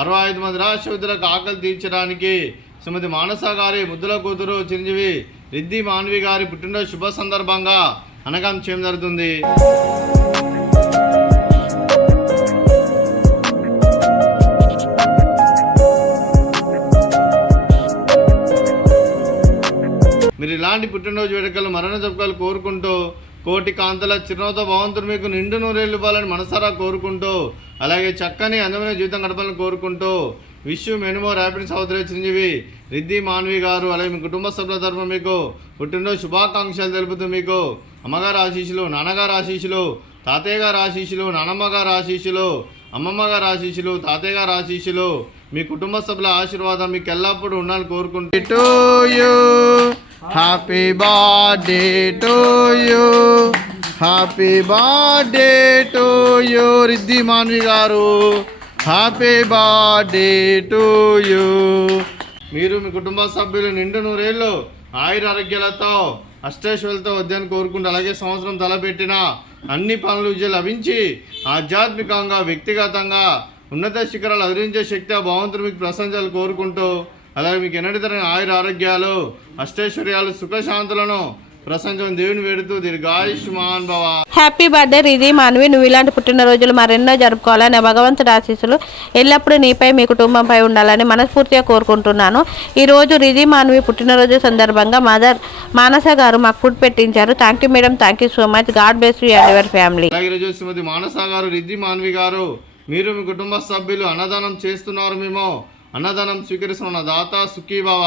65 మంది నిరాశ్రయులకు ఆకలి తీర్చడానికి శ్రీమతి మానస గారి ముద్దుల కూతురు చిరంజీవి రిద్ది మాన్వి గారి పుట్టినరోజు శుభ సందర్భంగా అన్నదానం చేయడం జరుగుతుంది. మీరు ఇలాంటి పుట్టినరోజు వేడుకలు మరణ జరుపుకోవాలి కోరుకుంటూ కోటి కాంతల చిరునవ్వుతో భగవంతుడు మీకు నిండు నూరేళ్ళు ఇవ్వాలని మనసారా కోరుకుంటూ అలాగే చక్కని అందమైన జీవితం గడపాలని కోరుకుంటూ విష్ మెనుమో ర్యాపిడ్ సహోదరి చిరంజీవి రిద్ది మాన్వి గారు అలాగే మీ కుటుంబ సభ్యుల తరఫున మీకు పుట్టినరోజు శుభాకాంక్షలు తెలుపుతూ మీకు అమ్మగారు ఆశీస్సులు, నాన్నగారు ఆశీస్సులు, తాతయ్య గారు ఆశీస్సులు, నానమ్మ గారు ఆశీస్సులు, అమ్మమ్మ గారు ఆశీస్సులు, తాతయ్య గారు ఆశీస్సులు, మీ కుటుంబ సభ్యుల ఆశీర్వాదం మీకు ఎల్లప్పుడూ ఉండాలని కోరుకుంటూ happy birthday to you, happy birthday to you Riddhi Manvi గారు, హ్యాపీ బర్త్డే టు యూ. మీరు మీ కుటుంబ సభ్యులు నిండు నూరేళ్ళు ఆయుర ఆరోగ్యాలతో అష్టైశ్వర్యాలతో వద్దని కోరుకుంటూ అలాగే సంవత్సరం తలపెట్టిన అన్ని పనులు విజయం లభించి ఆధ్యాత్మికంగా వ్యక్తిగతంగా ఉన్నత శిఖరాలు అధిరించే శక్తి ఆ భగవంతుడు మీకు ప్రశంసలు కోరుకుంటూ అలాగే మీకు ఎన్నటి తరగని ఆయుర ఆరోగ్యాలు అష్టైశ్వర్యాలు సుఖశాంతులను ప్రశంసలు దేవుని వేడుతూ దీర్ఘాయుష్మాన్ భవ. హ్యాపీ బర్త్డే రిద్ది మాన్వి, నువ్వు ఇలాంటి పుట్టినరోజులు మరెన్నో జరుపుకోవాలని భగవంతుడి ఆశీస్సులు ఎల్లప్పుడూ నీపై మీ కుటుంబంపై ఉండాలని మనస్ఫూర్తిగా కోరుకుంటున్నాను. ఈరోజు రిద్ది మాన్వి పుట్టినరోజు సందర్భంగా మదర్ మానస గారు మాకు ఫుడ్ పెట్టించారు. Thank you madam, thank you so much. God bless you and your family. ఈరోజు శ్రీమతి మానస గారు రిద్ది మాన్వి గారు మీరు మీ కుటుంబ సభ్యులు అన్నదానం చేస్తున్నారు. మేము అన్నదానం స్వీకరిస్తున్న దాత సుఖీ భవ.